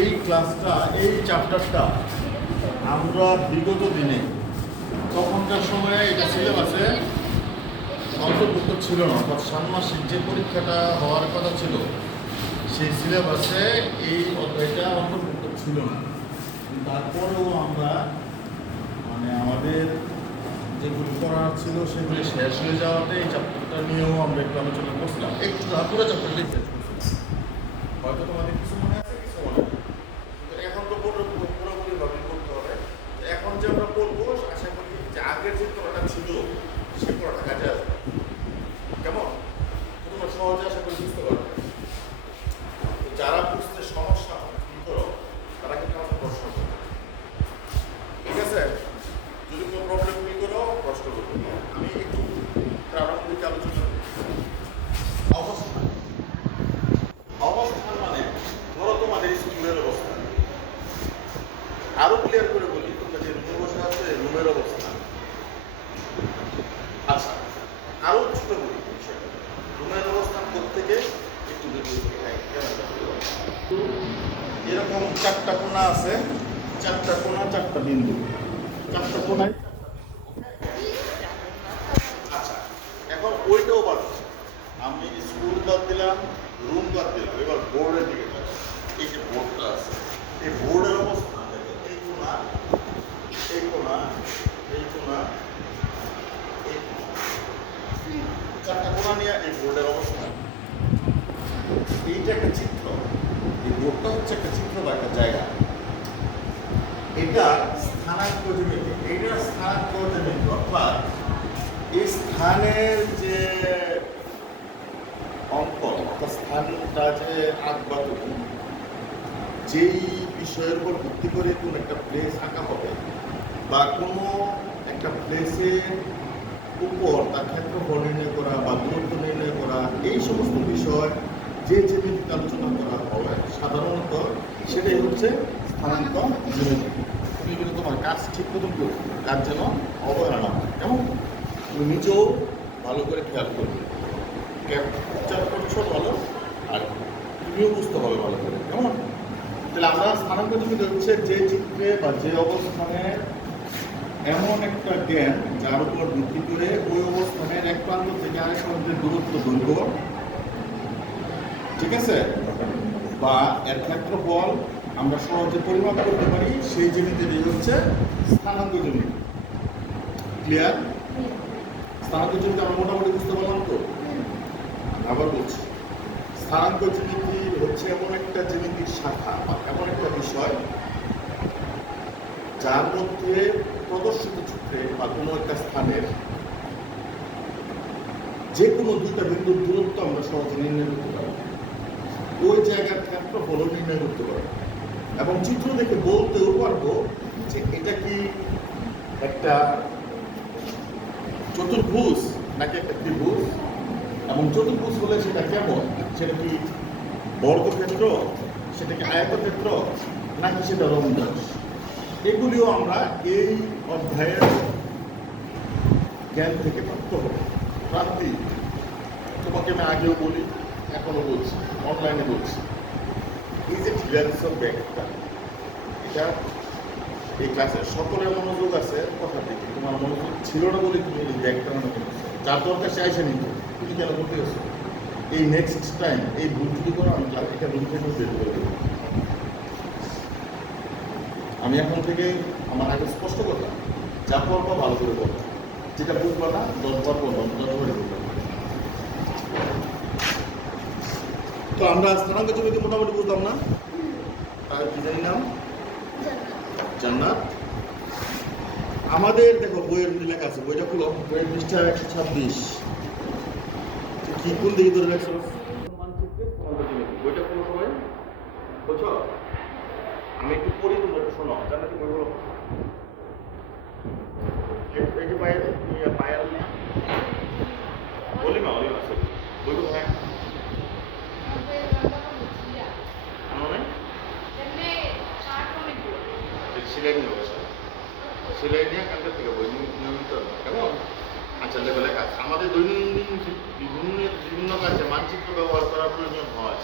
এই ক্লাসটা এই চ্যাপ্টারটা আমরা বিগত দিনে, তখনকার সময়ে এটা সিলেবাসে অন্তর্ভুক্ত ছিল না, অর্থাৎ ষান্মাসিক যে পরীক্ষাটা হওয়ার কথা ছিল, সেই সিলেবাসে এই অধ্যায়টা অন্তর্ভুক্ত ছিল না। তারপরেও আমরা মানে আমাদের যেগুলি করার ছিল, সেগুলি শেষ হয়ে যাওয়াতে এই চ্যাপ্টারটা নিয়েও আমরা একটু আলোচনা করছিলাম। একটু না পুরো চ্যাপ্টারটাই শেষ করছিলাম। হয়তো তোমাদের কিছু মনে আছে কিছু মনে নেই। কিন্তু এখন তো পুরো পুরোপুরি ভাবে করতে হবে তো এখন যে আমরা করব আশা করি যে আগের যে পড়াটা ছিল সেই পড়াটা কাজে আসবে কেমন তোমরা সহজে আশা করি বুঝতে পারবে তো যারা বুঝতে সমস্যা হয় কি করো তারা কিন্তু আমাকে প্রশ্ন করবে ঠিক আছে যদি কোনো প্রবলেম ফিল করো প্রশ্ন করবে আমি একটু প্রারম্ভিক আলোচনা করি। অবস্থান অবস্থান মানে ধরো তোমাদের স্কুলের অবস্থান আরও ক্লিয়ার করে বলি তোমরা যে রুমে বসে আছে রুমের অবস্থান আচ্ছা আরও ছোট বিষয়টা। রুমের অবস্থান থেকে একটু। এরকম চারটা কোনা আছে, চারটা কোনা চারটা বিন্দু চারটা কোণায় আচ্ছা এখন ওইটাও দাও। আমি স্কুল বাদ দিলাম, রুম বাদ দিলাম, এবার বোর্ডের দিকে। এই যে বোর্ডটা আছে, এই বোর্ডের অবস্থান দেখো এই কোণা এই কোণা এই কোণা এই কোণা। কোণা নিয়ে এই বোর্ডের অবস্থান। এইটা একটা চিত্র। এই বোর্ডটা হচ্ছে একটা চিত্র বা একটা জায়গা। এটা স্থানাঙ্ক জমিতে এটা স্থানাঙ্ক জমিতে অর্থাৎ এই স্থানের যে অঙ্কন, অর্থাৎ স্থানটা যে আঁকবাটুকু যেই বিষয়ের উপর ভিত্তি করে কোন একটা প্লেস আঁকা হবে বা কোনো একটা প্লেসের উপর তার ক্ষেত্রফল নির্ণয় করা বা দূরত্ব নির্ণয় করা, এই সমস্ত বিষয় যে যে আলোচনা করা হবে, সাধারণত সেটাই হচ্ছে কিন্তু তোমার কাজ ঠিক মতন করবে কাজ যেন অবহেলা হয়। কেমন তুমি নিজেও ভালো করে খেয়াল করবে। ক্যাপচার করছ ভালো, আর তুমিও বুঝতে হবে ভালো করে। কেমন? তাহলে আমরা স্থানাঙ্ক জ্যামিতি হচ্ছে যে চিত্রে বা যে অবস্থানে এমন একটা জ্ঞান যার উপর ভিত্তি করে ওই অবস্থানের এক প্রান্ত থেকে আরেক প্রান্তের দূরত্ব দৈর্ঘ্য ঠিক আছে? বা এর ক্ষেত্রফল আমরা সহজে পরিমাপ করতে পারি, সেই জিনিসটাই হচ্ছে স্থানাঙ্ক জমি ক্লিয়ার স্থানাঙ্ক জমিতে আমরা মোটামুটি বুঝতে পারলাম তো? আবার বলছি। স্থানাঙ্ক জ্যামিতি হচ্ছে এমন একটা জ্যামিতির শাখা বা এমন একটা বিষয় যার মধ্যে প্রদর্শিত চিত্রে বা কোনো একটা স্থানের যে কোনো দুইটা বিন্দুর দূরত্ব আমরা সহজে নির্ণয় করতে পারি। ওই জায়গার ক্ষেত্রফল নির্ণয় করতে পারব এবং চিত্র দেখে বলতেও পারব যে এটা কি একটা চতুর্ভুজ নাকি একটা ত্রিভুজ? এবং চতুর্ভুজ হলে সেটা কেমন? সেটা কি বর্গক্ষেত্র? সেটা কি আয়তক্ষেত্র? নাকি সেটা রমদাস এগুলিও আমরা এই অধ্যায়ের জ্ঞান থেকে প্রাপ্ত হবে। প্রাপ্তি তোমাকে আমি আগেও বলি এখনও বলছি অনলাইনে বলছি। এই যে ক্লিয়ারেন্স অফ ব্যাগটা এটা এই ক্লাসের সকলের মনোযোগ আছে কথা থেকে তোমার মনোযোগ ছিল না বলে তুমি এই ব্যাগটা মনে করেছ। যার দরকার সে আইসা নিতে তুমি কেন করতে গেছো এই নেক্সট টাইম এই ভুল যদি করো, আমি এটা রুম থেকে বের করে দেবো। আমি এখন থেকে আমার আগে স্পষ্ট কথা যা পড়ব ভালো করে পড়ব যেটা বুঝব না দশবার বলব দশবারই বলব তো আমরা স্থানাঙ্ক জমিতে মোটামুটি বুঝলাম না? তার কি জানি নাম? জান্নাত। আমাদের, দেখো, বইয়ের মধ্যে লেখা আছে, বইটা খুলো, বইয়ের পৃষ্ঠা একশো ছাব্বিশ। কি, কোন দিকে ধরে লেখছো বইটা খুলো সবাই। বুঝছ আমি একটু পড়ি তোমরা একটু শোনো। জান্নাতি বইগুলো এই- এই যে পায়ের পায়ের অলিমা অলিমা sorry। বইগুলো হ্যাঁ। সিলাই নিয়ে বসে। সিলাই নিয়ে কালকে থেকে বই নিয়মিত কেমন? আচ্ছা লেভেলে কাজ আমাদের দৈনন্দিন বিভিন্ন বিভিন্ন কাজে মানচিত্র ব্যবহার করার প্রয়োজন হয়।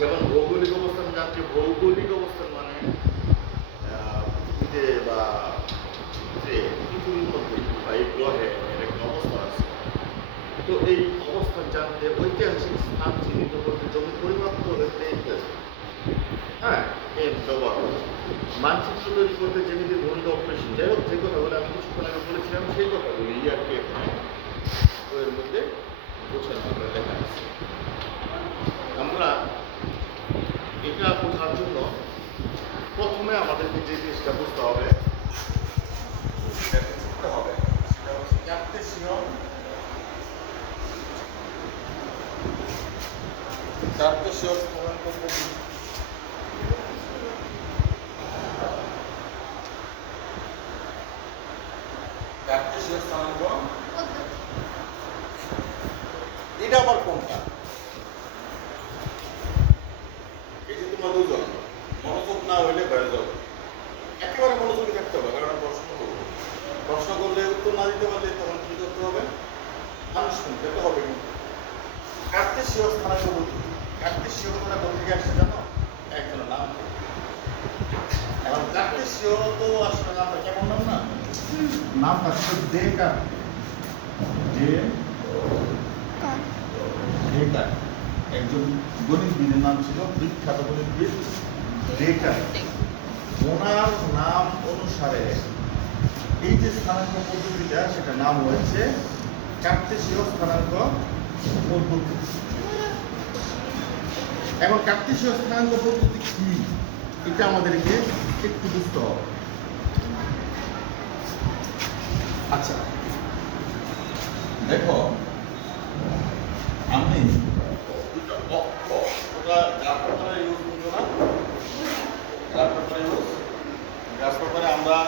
যেমন ভৌগোলিক অবস্থান জানছে ভৌগোলিক অবস্থান মানে পৃথিবীতে বা মধ্যে বা এই গ্রহে একটা অবস্থান আছে। এই অবস্থান জানতে ঐতিহাসিক স্থান চিহ্নিত করতে জমি হ্যাঁ মানচিত্র করতে ভূমিকা অপারেশন যাই হোক, যে আমি আগে বলেছিলাম, সেই আর কি বইয়ের মধ্যে লেখা আছে। আমরা এটা বোঝার জন্য প্রথমে আমাদেরকে যে জিনিসটা বুঝতে হবে শিখতে হবে। সেটা হচ্ছে কার্তেশীয় স্থানাঙ্ক পদ্ধতি কার্তেশীয় স্থানাঙ্ক এটা আবার কোনটা এই যে তোমরা দুজন মনোযোগ না হইলে হয়ে যাবে একেবারে মনোযোগী থাকতে হবে কারণ প্রশ্ন করব প্রশ্ন করলে উত্তর না দিতে পারলে তখন কি করতে হবে তো হবে কিন্তু। আসছে জানো? একজনের নাম তো আসলে নামটা কেমন নাম না? নামটা ডেকার একজন গণিতবিদের নাম ছিল, বিখ্যাত গণিতবিদ ডেকার ওনার নাম অনুসারে এই যে স্থানাঙ্ক পদ্ধতিটা সেটা নাম হয়েছে কার্তেশীয় স্থানাঙ্ক পদ্ধতি। এখন কার্তেশীয় স্থানাঙ্ক পদ্ধতি কি? এটা আমাদেরকে একটু বুঝতে হবে। আচ্ছা দেখো, আমি দুটো অক্ষ ওটা আমরা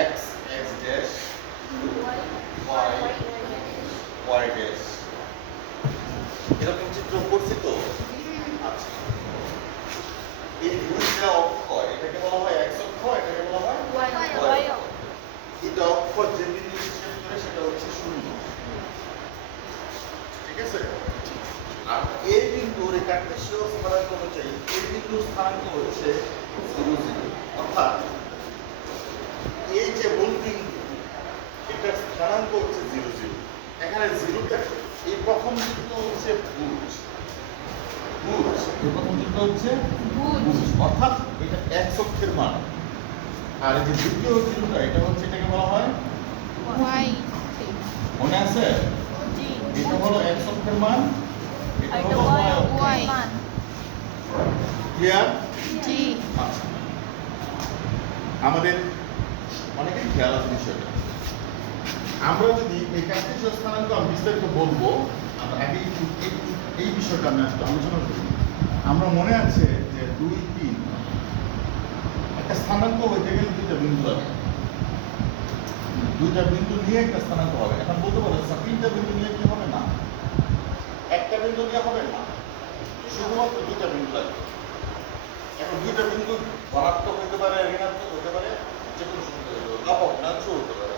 x x dash y y dash এরকম চিত্র করছি তো? আচ্ছা। এই দুইটা অক্ষ এটাকে বলা হয় এক্স অক্ষ এটাকে বলা হয় এটা অক্ষ যে বিন্দু করে সেটা হচ্ছে শূন্য। ঠিক আছে? আর এই বিন্দুর এই কার্টেসীয় স্থানাঙ্ক অনুযায়ী এই বিন্দুর স্থানাঙ্ক হচ্ছে জিরো জিরো। অর্থাৎ এই যে মূল বিন্দু এটার স্থানাঙ্ক হচ্ছে জিরো জিরো এখানে জিরোটা এই প্রথম বিন্দু হচ্ছে ভুজ ভুজ প্রথম বিন্দু হচ্ছে ভুজ অর্থাৎ এটা এক অক্ষের মান। আর এই যে দ্বিতীয় বিন্দুটা এটা হচ্ছে এটাকে বলা হয় মনে আছে? এটা হলো এক অক্ষের মান এটা হলো y অক্ষের ক্লিয়ার আচ্ছা। আমাদের অনেকেই খেয়াল আছে বিষয়টা। আমরা যদি এই স্থানাঙ্ক আমি বিস্তারিত বলব একটু এই বিষয়টা আমি একটু আলোচনা করি। আমরা মনে আছে যে দুই, তিন, একটা স্থানাঙ্ক হইতে গেলে দুইটা বিন্দু লাগে। দুইটা বিন্দু নিয়ে একটা স্থানাঙ্ক হবে। এখন বলতে পারো স্যার তিনটা বিন্দু নিয়ে কি হবে না? একটা বিন্দু নিয়ে হবে না। শুধুমাত্র দুইটা বিন্দু লাগবে এখন দুইটা বিন্দু ধনাত্মক হতে পারে, ঋণাত্মক হতে পারে, যে কোনো সংখ্যা হতে পারে। পারে।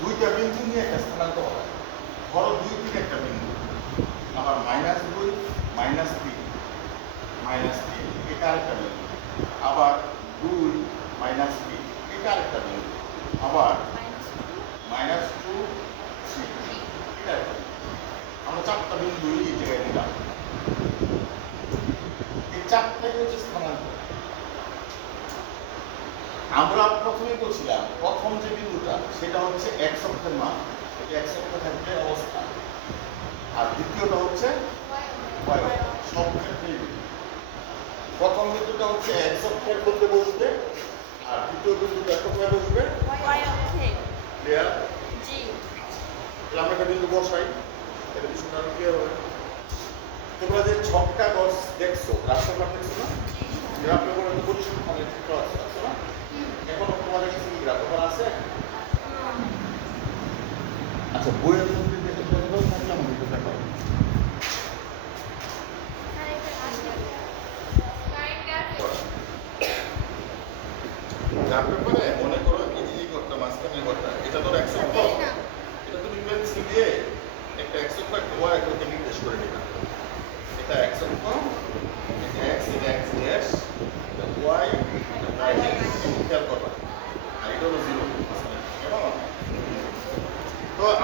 দুইটা বিন্দু নিয়ে একটা স্থানাঙ্ক হবে। ধরো দুই তিন একটা বিন্দু। আবার মাইনাস দুই মাইনাস তিন মাইনাস তিন এটা আরেকটা বিন্দু। আবার দুই মাইনাস তিন এটা আরেকটা বিন্দু। আবার মাইনাস টু থ্রি এটা আমরা চারটা বিন্দু এই জায়গায় নিলাম। এই চারটাই হচ্ছে স্থানাঙ্ক আমরা প্রথমে বলছিলাম প্রথম যে বিন্দুটা সেটা হচ্ছে এক সপ্তাহের মান। এটা এক থাকবে অবস্থা। আর দ্বিতীয়টা হচ্ছে সব ক্ষেত্রেই প্রথম বিন্দুটা হচ্ছে এক অক্ষের মধ্যে বসবে আর দ্বিতীয় বিন্দুটা কোথায় বসবে। ক্লিয়ার তাহলে আমরা একটা বিন্দু বসাই এটা বিষয়টা আরও ক্লিয়ার হবে? তোমরা যে ছকটা গছ দেখছ রাস্তাঘাট দেখছ না? গ্রাফে করে তো পরিসংখ্যানে আছে আছে না এখন তোমাদের কাছে কি গ্রাফ পেপার আছে আচ্ছা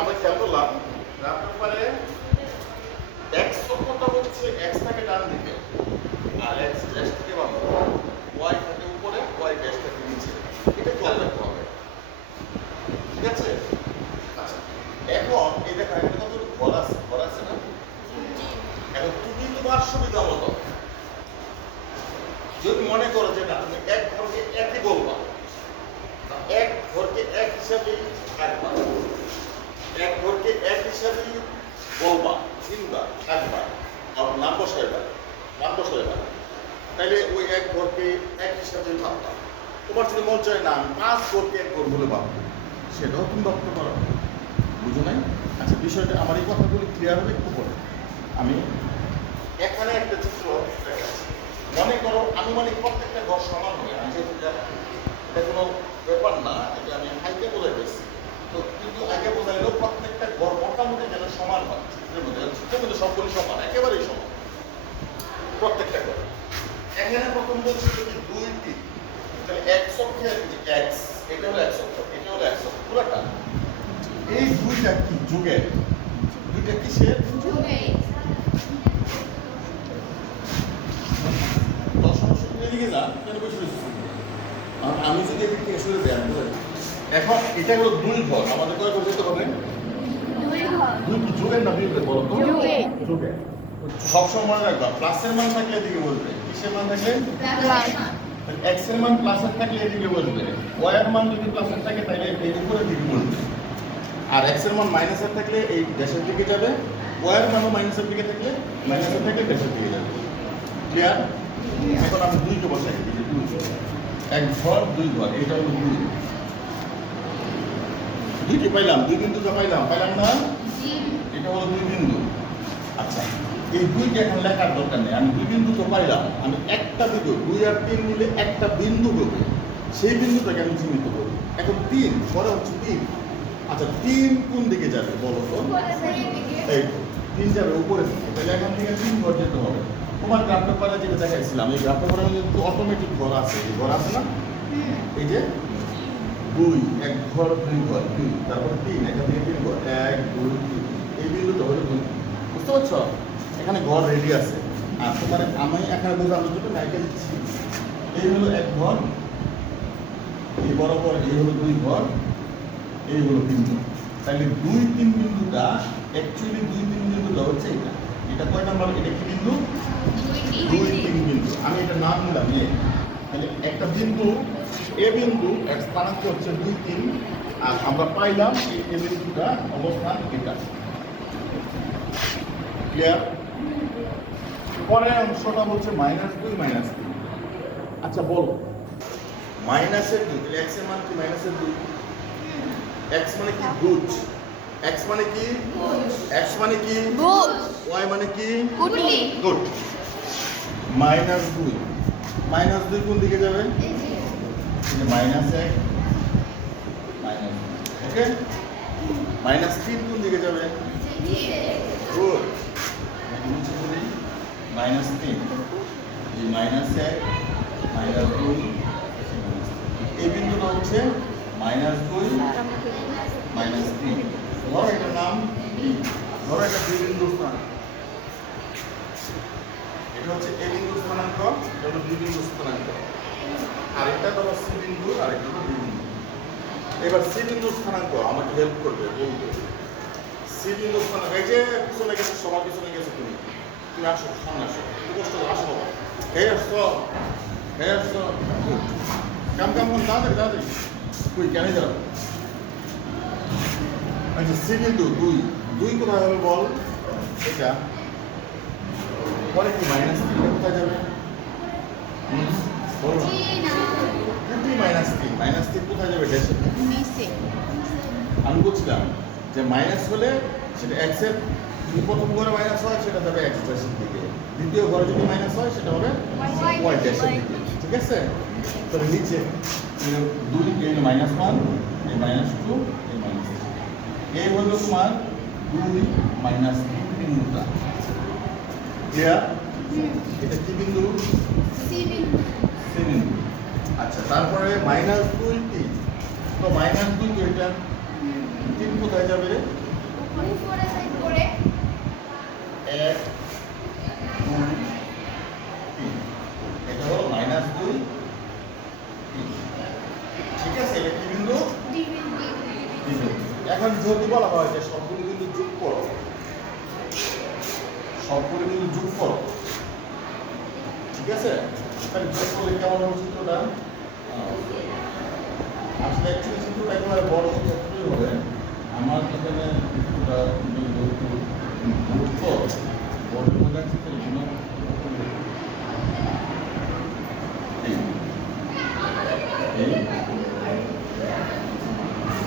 আমি খেয়াল করলাম রাফটার এক্স অক্ষটা হচ্ছে এক্স থাকে ডান দিকে আর এক্স ড্যাশ থেকে বাম ওয়াই থাকে উপরে ওয়াই ড্যাশ থাকে নিচে। এটা খেয়াল রাখতে হবে। ঠিক আছে? আচ্ছা এখন এই দেখো এখানে কত ঘর আছে ঘর আছে না? এখন তুমি তোমার সুবিধা মতো যদি মনে করো হিসাবেই বলবা তিনবার থাকবা আর নাম বসাইবা নাম বসাইবা তাইলে ওই এক ঘরকে এক হিসাবে ভাববা তোমার যদি মন চায় না, আমি পাঁচ ঘরকে এক ঘর বলে ভাববো। সেটাও তুমি ভাবতে পারো। বুঝো নাই? আচ্ছা বিষয়টা আমার এই কথাগুলি ক্লিয়ার হবে একটু পরে আমি এখানে একটা চিত্র। মনে করো আমি মানে প্রত্যেকটা ঘর সমান হবে। আমি যেহেতু এটা কোনো ব্যাপার না, এটা আমি হাইতে বলে দিচ্ছি তো কিন্তু আগে বোঝাইলেও প্রত্যেকটা ঘর মোটামুটি যেন সমান হয় চিত্রের মধ্যে চিত্রের মধ্যে সবগুলি সমান একেবারেই সমান। প্রত্যেকটা ঘর। এখানে প্রথম বলছি যদি দুই তিন তাহলে এক অক্ষে এক্স এটা হলো এক অক্ষ এটা হলো এক অক্ষ পুরোটা। এই দুইটা কি যুগের দুইটা কিসের? দশম সূত্রে দিকে যান কেন বসে? আর আমি যদি এদিক থেকে আমি বলে দিই। এখন এটা হলো দুই ঘর। আমাদের কয় ঘর হবে? দুই যুগের না বিয়োগের বলো তো। যুগের সবসময় মনে রাখবা প্লাসের মান থাকলে এদিকে বলবে কিসের মান থাকলে? এক্সের মান প্লাসের থাকলে এদিকে বসবে ওয়াই এর মান যদি প্লাসের থাকে তাহলে এই উপরের দিকে বসবে আর এক্সের মান মাইনাসের থাকলে এই ড্যাশের দিকে যাবে ওয়াই এর মানও মাইনাসের দিকে থাকলে মাইনাসের থাকলে ড্যাশের দিকে যাবে। ক্লিয়ার এখন আমি দুইকে বসাই দিই দুই। এক ঘর দুই ঘর এটা হলো দুই। দুইটি পাইলাম দুই বিন্দুটা পাইলাম। পাইলাম না? এটা হলো দুই বিন্দু। আচ্ছা এই দুইটা এখন লেখার দরকার নেই। আমি দুই বিন্দু তো পাইলাম। আমি একটা বিন্দু দুই আর তিন মিলে একটা বিন্দু করব। সেই বিন্দুটাকে আমি চিহ্নিত করব। এখন তিন পরে হচ্ছে তিন। আচ্ছা তিন কোন দিকে যাবে বলো তো? এই তিন যাবে উপরে তাহলে এখান থেকে তিন ঘর যেতে হবে। তোমার গ্রাফ পেপারে যেটা দেখাইছিলাম এই গ্রাফ পেপারে কিন্তু অটোমেটিক ঘর আছে। ঘর আছে না? এই যে দুই এক ঘর দুই ঘর দুই তারপর তিন এখান থেকে তিন ঘর এক দুই তিন। এই বিন্দুটা হলো দুই। বুঝতে পারছ? এখানে ঘর রেডি আছে। আর তোমার আমি এখানে বোঝানোর জন্য নাইকে দিচ্ছি। এই হলো এক ঘর এই বরাবর এই হলো দুই ঘর এই হলো বিন্দু তাহলে দুই তিন বিন্দুটা অ্যাকচুয়ালি দুই তিন বিন্দুটা হচ্ছে এটা। এটা কয় নাম্বার? এটা কি বিন্দু? দুই তিন বিন্দু। আমি এটা নাম নিলাম এ তাহলে একটা বিন্দু এ বিন্দু এর স্থানাঙ্ক হচ্ছে দুই তিন আর আমরা পাইলাম এই এ বিন্দুটা অবস্থান এটা। ক্লিয়ার পরের অংশটা বলছে মাইনাস দুই মাইনাস তিন। আচ্ছা বলো। মাইনাসের দুই তাহলে এক্সের মান কি? মাইনাসের দুই। এক্স মানে কি? গুড এক্স মানে কি? এক্স মানে কি? ওয়াই মানে কি? গুড মাইনাস দুই। মাইনাস দুই কোন দিকে যাবে? মাইনাস এক মাইনাস ওকে মাইনাস তিন কোন দিকে যাবে? গুড মাইনাস তিন। এই মাইনাস এক মাইনাস দুই, এই বিন্দুটা হচ্ছে মাইনাস দুই মাইনাস তিন। ধরো এটার নাম ধরো এটা দুই বিন্দু স্থান এটা হচ্ছে এ বিন্দু স্থানাঙ্ক, এটা হলো বি বিন্দু স্থানাঙ্ক। আর এটা ধরো সি বিন্দু আর এটা হলো বি বিন্দু। এবার সি বিন্দু স্থানাঙ্ক আমাকে হেল্প করবে বলবে। সি বিন্দু স্থানাঙ্ক এই যে পিছনে গেছে সবার পিছনে গেছে তুমি। তুমি আসো সামনে আসো। কষ্ট আসো হে আসো হে আসো কাম কাম কাম তাড়াতাড়ি তাড়াতাড়ি। তুই কেন যাও আচ্ছা সি বিন্দু দুই। দুই কোথায় হবে বল? এটা। পরে কি মাইনাস কোথায় যাবে? হুম, মাইনাস তিন মাইনাস তিন কোথায় যাবে? ড্যাশে আমি বলছিলাম যে মাইনাস হলে সেটা এক্সের যদি প্রথম ঘরে মাইনাস হয় সেটা যাবে এক্স ড্যাশের দিকে। দ্বিতীয় ঘরে যদি মাইনাস হয় সেটা হবে ওয়াই ড্যাশের দিকে। ঠিক আছে? তাহলে নিচে দুই এই মাইনাস ওয়ান এই মাইনাস টু এই মাইনাস এই হলো তোমার দুই মাইনাস তিন বিন্দুটা। ক্লিয়ার এটা কি বিন্দু? সি বিন্দু। আচ্ছা তারপরে মাইনাস দুই তো মাইনাস দুই তো তিন কোথায় যাবে রে এক দুই তিন এটা হলো মাইনাস দুই তিন ঠিক আছে এটা কি বিন্দু তিন বিন্দু। এখন যদি বলা হয় যে সবগুলো কিন্তু যোগ করো সবগুলো কিন্তু যোগ করো আছে তাহলে যোগ করলে কেমন হবে চিত্রটা আসলে অ্যাকচুয়ালি চিত্রটা একেবারে বড় ক্ষেত্রেই হবে আমার এখানে চিত্রটা একটু গুরুত্ব বড় হয়ে যাচ্ছে তো এই জন্য এই এই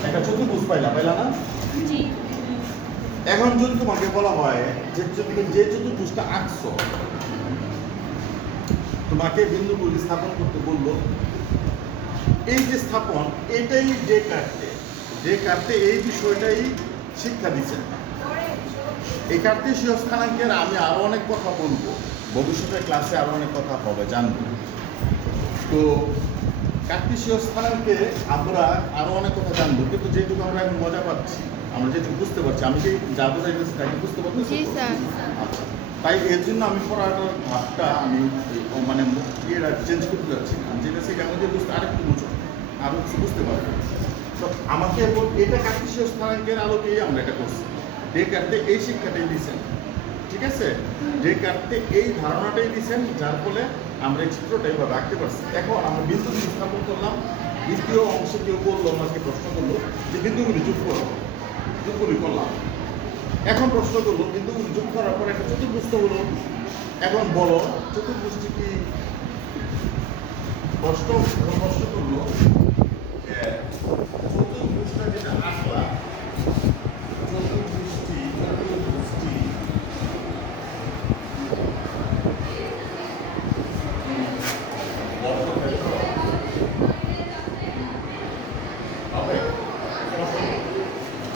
একটা চতুর্ভুজ পাইলা পাইলা না? এখন যদি তোমাকে বলা হয় যে যে চতুর্ভুজটা আঁকছো তোমাকে বিন্দুগুলি স্থাপন করতে বলল। এই যে স্থাপন এটাই যে কাটতে যে কাটতে এই বিষয়টাই শিক্ষা দিচ্ছেন। এই কার্তেশীয় স্থানাঙ্কের আমি আরও অনেক কথা বলব। ভবিষ্যতের ক্লাসে আরও অনেক কথা হবে জানব। তো কার্তেশীয় স্থানাঙ্কে আমরা আরও অনেক কথা জানব কিন্তু যেটুকু আমরা এখন মজা পাচ্ছি আমরা যেটুকু বুঝতে পারছি আমি যে যা বোঝাইতেছি তাকে বুঝতে পারতেছি? স্যার। আচ্ছা তাই এর জন্য আমি পড়াটার ভাবটা আমি মানে ইয়েটা চেঞ্জ করতে যাচ্ছি না। আমি যেটা সেটা আমাদের বুঝতে আরেকটু বুঝো আরও কিছু বুঝতে পারব। তো আমাকে এটা কার্তেশীয় স্থানাঙ্কের আলোকেই আমরা এটা করছি। ডে কাটতে এই শিক্ষাটাই দিয়েছেন। ঠিক আছে? ডে কাটতে এই ধারণাটাই দিয়েছেন, যার ফলে আমরা এই চিত্রটা এবার রাখতে পারছি। এখন আমরা বিন্দু স্থাপন করলাম। দ্বিতীয় অংশে কেউ বলল, আমাকে প্রশ্ন করল যে বিন্দুগুলি যোগ করো। যোগগুলি করলাম। এখন প্রশ্ন করব কিন্তু যোগ করার পর একটা চতুর্ভুজ হলো। এখন বলো, চতুর্ভুজটি কি? এখন প্রশ্ন করল চতুর্ভুজটা যেটা আসলা চতুর্ভুজটি চতুর্ভুজটি বর্গক্ষেত্র হবে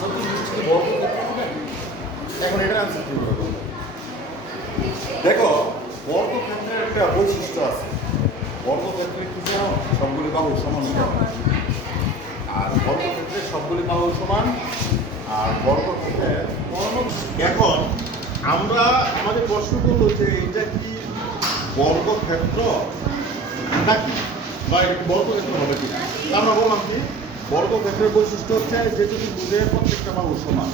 চতুর্ভুজটি বর্গক্ষেত্র হবে এখন এটার আনসার কীভাবে করব দেখো, বর্গক্ষেত্রের একটা বৈশিষ্ট্য আছে। বর্গক্ষেত্রে কি জানো সবগুলি বাহু সমান আর বর্গক্ষেত্রে সবগুলি বাহু সমান, আর বর্গক্ষেত্রে এখন আমরা, আমাদের প্রশ্ন করল যে এটা কি বর্গক্ষেত্র নাকি? বা বর্গক্ষেত্র হবে কি? আমরা বললাম কি, বর্গক্ষেত্রের বৈশিষ্ট্য হচ্ছে যে যদি বুঝে প্রত্যেকটা বাহু সমান।